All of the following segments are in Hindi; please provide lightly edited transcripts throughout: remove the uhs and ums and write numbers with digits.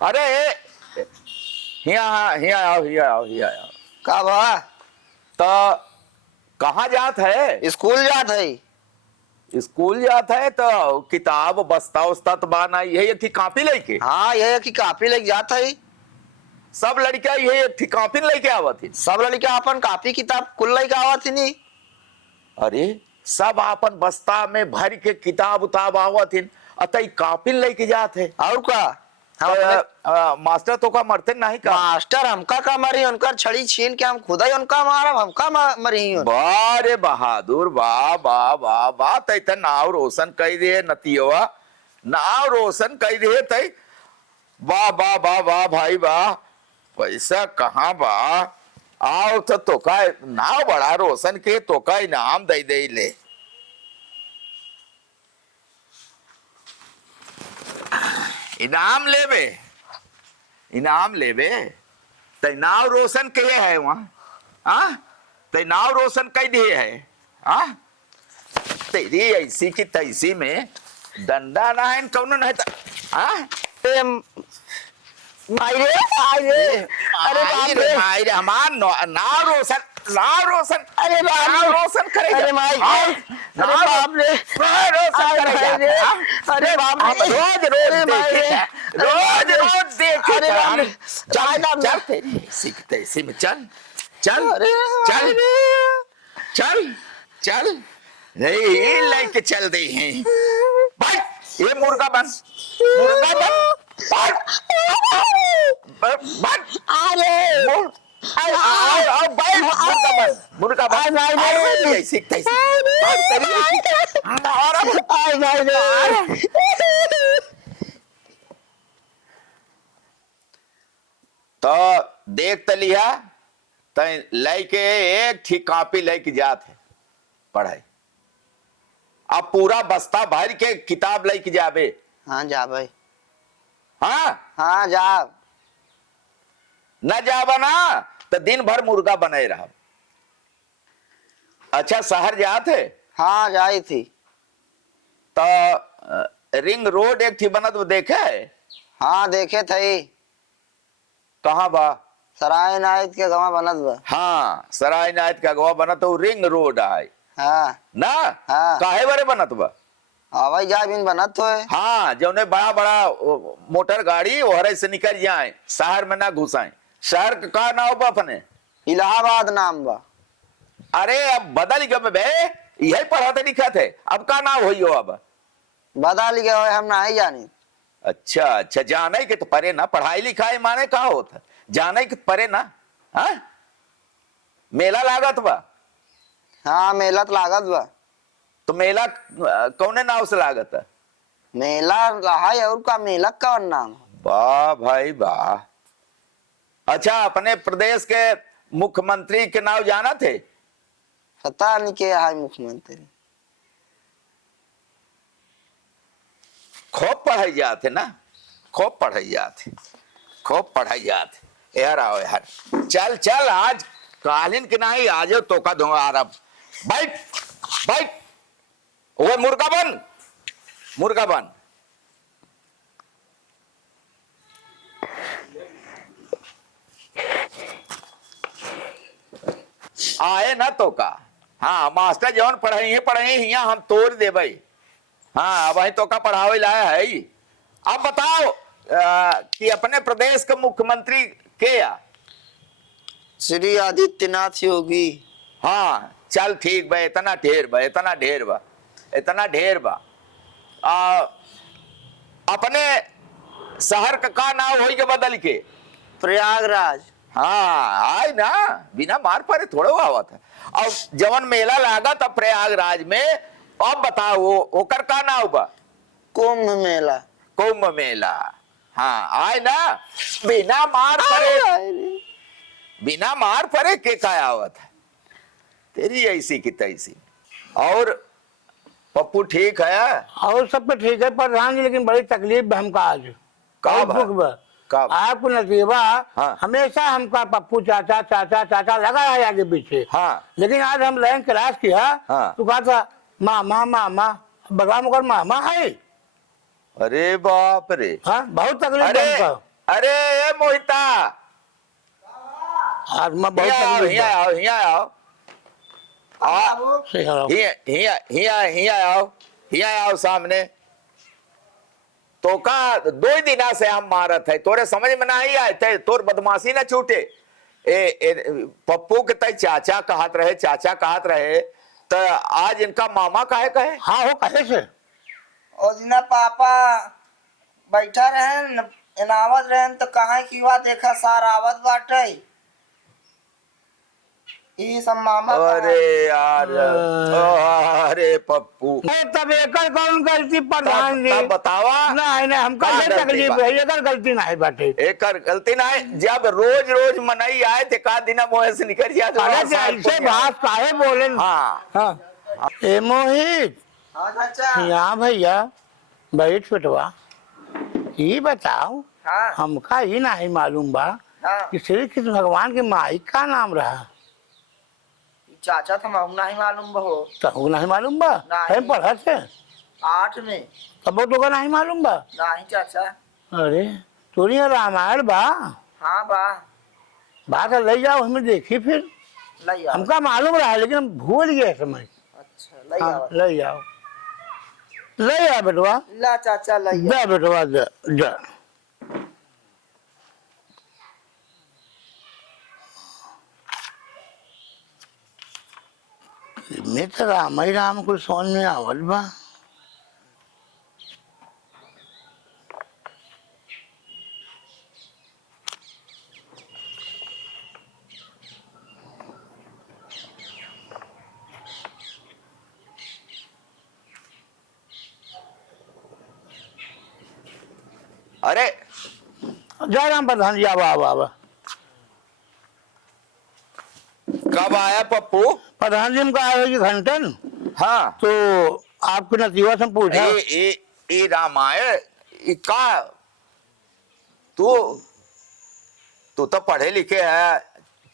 अरे हिया आओ। का बा? तो कहाँ जात है? स्कूल जात है। स्कूल जात है तो किताब बस्ता उस्ता तो बाना यही एक थी कॉपी लेके। हाँ ये की कापी लेके जात है। सब लड़का यही एक थी कॉपी लेके आवत थी। सब लड़का अपन कापी किताब कुल लेके आवत ही नहीं। अरे सब आपन बस्ता में भर के किताब उताब आवत थी, अतः कॉपी लेके जात है। और का? मास्टर तो का मरते नहीं का? मास्टर हमका का मरी, उनका छड़ी छीन के हम खुदा ही उनका मारब, हमका मरी उन। वाह रे बहादुर, वाह वाह वाह वाह, तै नाव रोशन कर दे नतियवा, नाव रोशन कर दे तै। वाह वाह वाह वाह भाई वाह, पैसा कहाँ बा? आओ तो का नाव बड़ा रोशन के तो का इनाम दे ले। इनाम लेवे तै नाव रोशन के है वहां। तै नाव रोशन कर दिए है। तेरी ऐसी की तैसी में डंडा ना है कौन नहीं अरे बाप रे, मायरे हमार नाव रोशन अरे नाव रोशन करेगा। अरे माई, अरे बाप रे, रोशन करेगा। अरे बाप रे, रोज देखे अरे बाप रे, चल तेरी सीखते इसी में चल चल चल चल चल नहीं लेके चल दे हैं भाई। ये मुर्गा बन मुर्गा बन सीखते तो देख त लिया लेके एक ठीक कॉपी लेके जात है पढ़ाई। अब पूरा बस्ता भर के किताब लेके जाबे। हाँ जा भाई, हाँ जा। न जाबा ना तो दिन भर मुर्गा बने रहा। अच्छा शहर जात है? हाँ जाई थी। तो रिंग रोड एक थी बनत वो देखे है? हाँ देखे थे। कहाँ बा? सराय नायत के गवा बनत बा। हाँ सराय नायत का गवा बनत तो रिंग रोड आए हाँ ना। हाँ काहे बारे बनत बा? हवाई जहाज बिन बनत हो। हाँ जौने बड़ा बड़ा मोटर गाड़ी ओहरे से निकल जाए, शहर में ना घुसाए। शहर का नाम बा अपने? इलाहाबाद नाम बा। अरे अब बदल गए बे, यही पढ़ाते लिखते, अब का नाम हो अब? बदल गए, हम नहीं जानी। अच्छा अच्छा, जाने के तो परे ना, पढ़ाई लिखाई माने का होता, जाने के परे ना। हाँ मेला लागत बा? हाँ मेला तो लागत बा। तो मेला कौने नाव से लागत है? मेला है और का मेला का नाम? वाह भाई वाह। अच्छा अपने प्रदेश के मुख्यमंत्री के नाम जाना थे? पता नहीं के है मुख्यमंत्री। खूब पढ़ाई जाते ना, खूब पढ़ाई जाते यार। आओ यार, चल चल आज कालीन के नहीं आज तो का दूंगा आरब। बैठ बैठ, वो मुर्गा बन। आए ना तो का। हाँ मास्टर जौन पढ़ाई हिया हम तोड़ दे भाई। हाँ वही तो का पढ़ावे लाया है ही। अब बताओ कि अपने प्रदेश के मुख्यमंत्री के या? श्री आदित्यनाथ योगी। हाँ चल ठीक बा, इतना ढेर बा। अपने शहर का नाम होई के बदल के? प्रयागराज। हाँ आई ना, बिना मार पड़े थोड़ा हुआ था। अब जवन मेला लागा था प्रयागराज में, अब बताओ ओकर का नाम बा? कुंभ मेला। हाँ आए ना, बिना मार पड़े के का आवत है तेरी ऐसी की तैसी। और पप्पू ठीक है? और सब तो ठीक है प्रधान जी, लेकिन बड़ी तकलीफ है हमका आज। आपको नसीबा हाँ। हमेशा हमका पप्पू चाचा लगा है आगे पीछे। हाँ। लेकिन आज हम लाइन क्लास किया हाँ। तो कहा था मामा बगला मगर मामा है। अरे बाप रे। हाँ बहुत तकलीफ है हमका। अरे ए मोहिता, आज मैं बहुत हिया आओ, तकलीफ हिया आओ, हिया आओ, से हो। हिया हिया हिया हिया आओ, हिया आओ सामने। तो का 2 दिना से हम मारत है, तोरे समझ में नहीं आए थे, तोर बदमाशी न छूटे। पप्पू के तय चाचा कहत रहे, चाचा कहत रहे, तो आज इनका मामा काहे कहे? हाँ हो कहे से ओ दिना पापा बैठा रहे एनावत रहे तो कहाँ की बात देखा सार आवत बाटे ई सब मामा अरे यार, अरे पप्पू, तब एकर कौन गलती प्रधान जी? तब बतावा। नहीं नहीं हमका का ये गलती तकलीफ बा? है, एकर गलती नहीं बाटे। एकर गलती ना है, जब रोज रोज मनई आए थे का दिन मोहे से निकल जाए तो अरे साल ऐसे पुण्य। बात काहे बोले? हाँ हाँ ए मोहित, हाँ चाचा यहाँ भैया बैठ बेटवा, ये बताओ हाँ हमका ये नहीं मालूम बा हाँ कि श्री कृष्ण भगवान के माई का नाम रहा। चाचा तो हम नहीं मालूम बहो तहु नहीं मालूम बा? नहीं। है पढ़त है 8 में तब तो का नहीं मालूम बा? नहीं चाचा अरे तोरी यहाँ रामायण बा, हाँ बा बात ले जाओ हमें देखी फिर। लई आओ हमका मालूम रहा लेकिन हम भूल गए समय। अच्छा लई हाँ आओ ले जाओ, ले आ बेटवा, ला चाचा लई आओ जा बेटवा जा जा। मैं तो राम ही राम को समझ में आवल बा। अरे जय राम प्रधान जी, आवा आवा आवा। कब आया पप्पू? प्रधान जी हमका आए घंटन, हाँ तो आपके नतीजा से पूछा। ये रामायण ये का, तू तू तो पढ़े लिखे है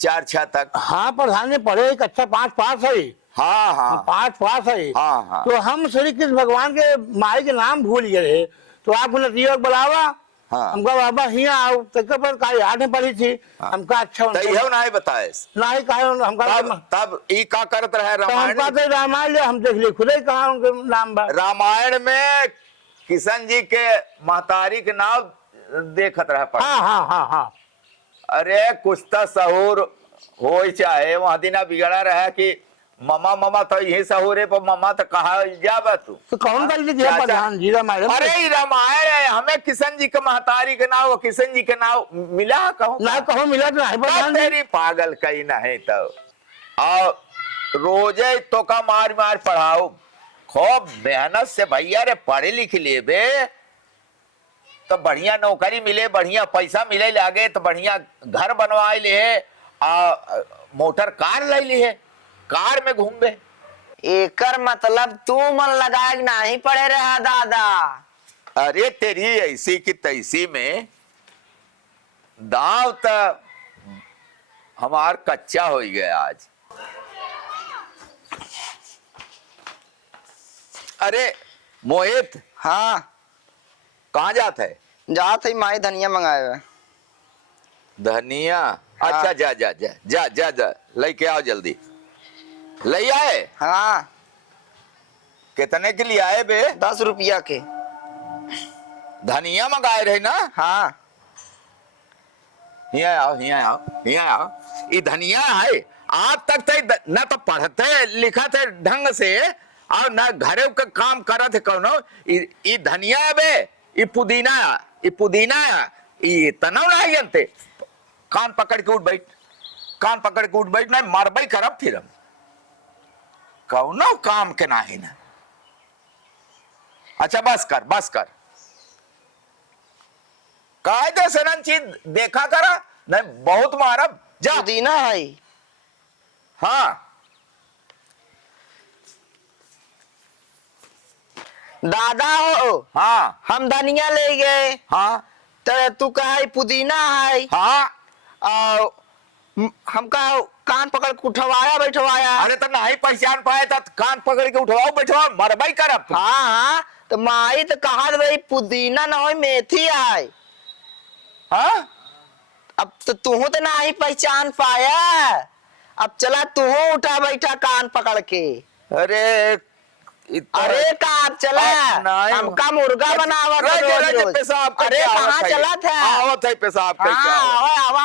4-6 तक। हाँ प्रधान जी पढ़े, एक अच्छा 5 पास है। हाँ हाँ 5 पास है। हाँ हाँ तो हम श्री कृष्ण भगवान के माई के नाम भूल गए, तो आपको नतीजा बुलावा। हाँ। हमका बाबा हिया आओ, तक पर का याद नहीं पड़ी थी। हाँ। हमका अच्छा तो यह नहीं बताए, नहीं कहा हमका। तब ई का करत रहे तो रामायण? हमका तो रामायण ले हम देख लिए खुदे कहा उनके नाम बा। रामायण में किशन जी के महतारी के नाम देखत रहे पढ़। हाँ हाँ हाँ हाँ अरे कुछ तो सहूर हो चाहे, वहां दिना बिगड़ा रहा कि ममा ममा तो यही सहूर है, पर ममा तो कहा जाबा तू। तो कौन कर लीजिए चाचा। प्रधान जी रामायण? अरे ये रामायण है, हमें किशन जी के महतारी के नाम, किशन जी के नाम मिला कहूँ ना कहो मिला तो नहीं प्रधान जी। तेरी पागल कहीं नहीं तो। और रोजे तो का मार मार पढ़ाओ, खूब मेहनत से भैया रे पढ़े लिख ले बे, तो बढ़िया नौकरी मिले, बढ़िया पैसा मिले, लागे तो बढ़िया घर बनवाए ले, मोटर कार ले लिए, कार में घूमे। एकर मतलब तू मन लगाए नहीं पड़े रहा दादा। अरे तेरी ऐसी की तैसी में दाव तो हमार कच्चा हो गया आज। अरे मोहित, हाँ कहाँ जात है? जात है माई धनिया मंगाए हुए। धनिया? अच्छा जा जा जा जा जा जा लेके आओ जल्दी। ले आए? हाँ कितने के लिए आए बे? 10 रुपया के। धनिया मंगाए रहे ना? हाँ हिया आओ, हिया आओ, हिया आओ। ये धनिया है, आज तक तो न तो पढ़ते लिखते ढंग से और न घरे का काम करते कौनो। ये धनिया बे, ये पुदीना, ये पुदीना, ये तनाव नहीं जानते। कान पकड़ के उठ बैठ, कान पकड़ के उठ बैठ, नहीं मारबई करब फिर हम कौनो काम के नहीं ना। अच्छा बस कर, बस कर, कायदे से न चीज देखा करा, नहीं बहुत मारब जा। पुदीना है। हाँ दादा हो, हाँ हम धनिया ले गए हाँ तो तू कहा पुदीना है, हाँ। और हमका कान पकड़ के उठवाया बैठवाया। अरे तो नहीं पहचान पाए तो कान पकड़ के उठवाओ बैठवाओ, मरबई करब। हाँ हाँ तो माई तो कहा भाई पुदीना न हो मेथी है। हाँ अब तो तू तो ना ही पहचान पाया। अब चला तू उठा बैठा कान पकड़ के। अरे अरे का अब चला अब नहीं। हमका मुर्गा बनावा रह जा, रोज रह जा, रोज। पेशाब करके अरे आवत कहाँ है। चला था? आवत है पेशाब करके हाँ आवत। आवा आवा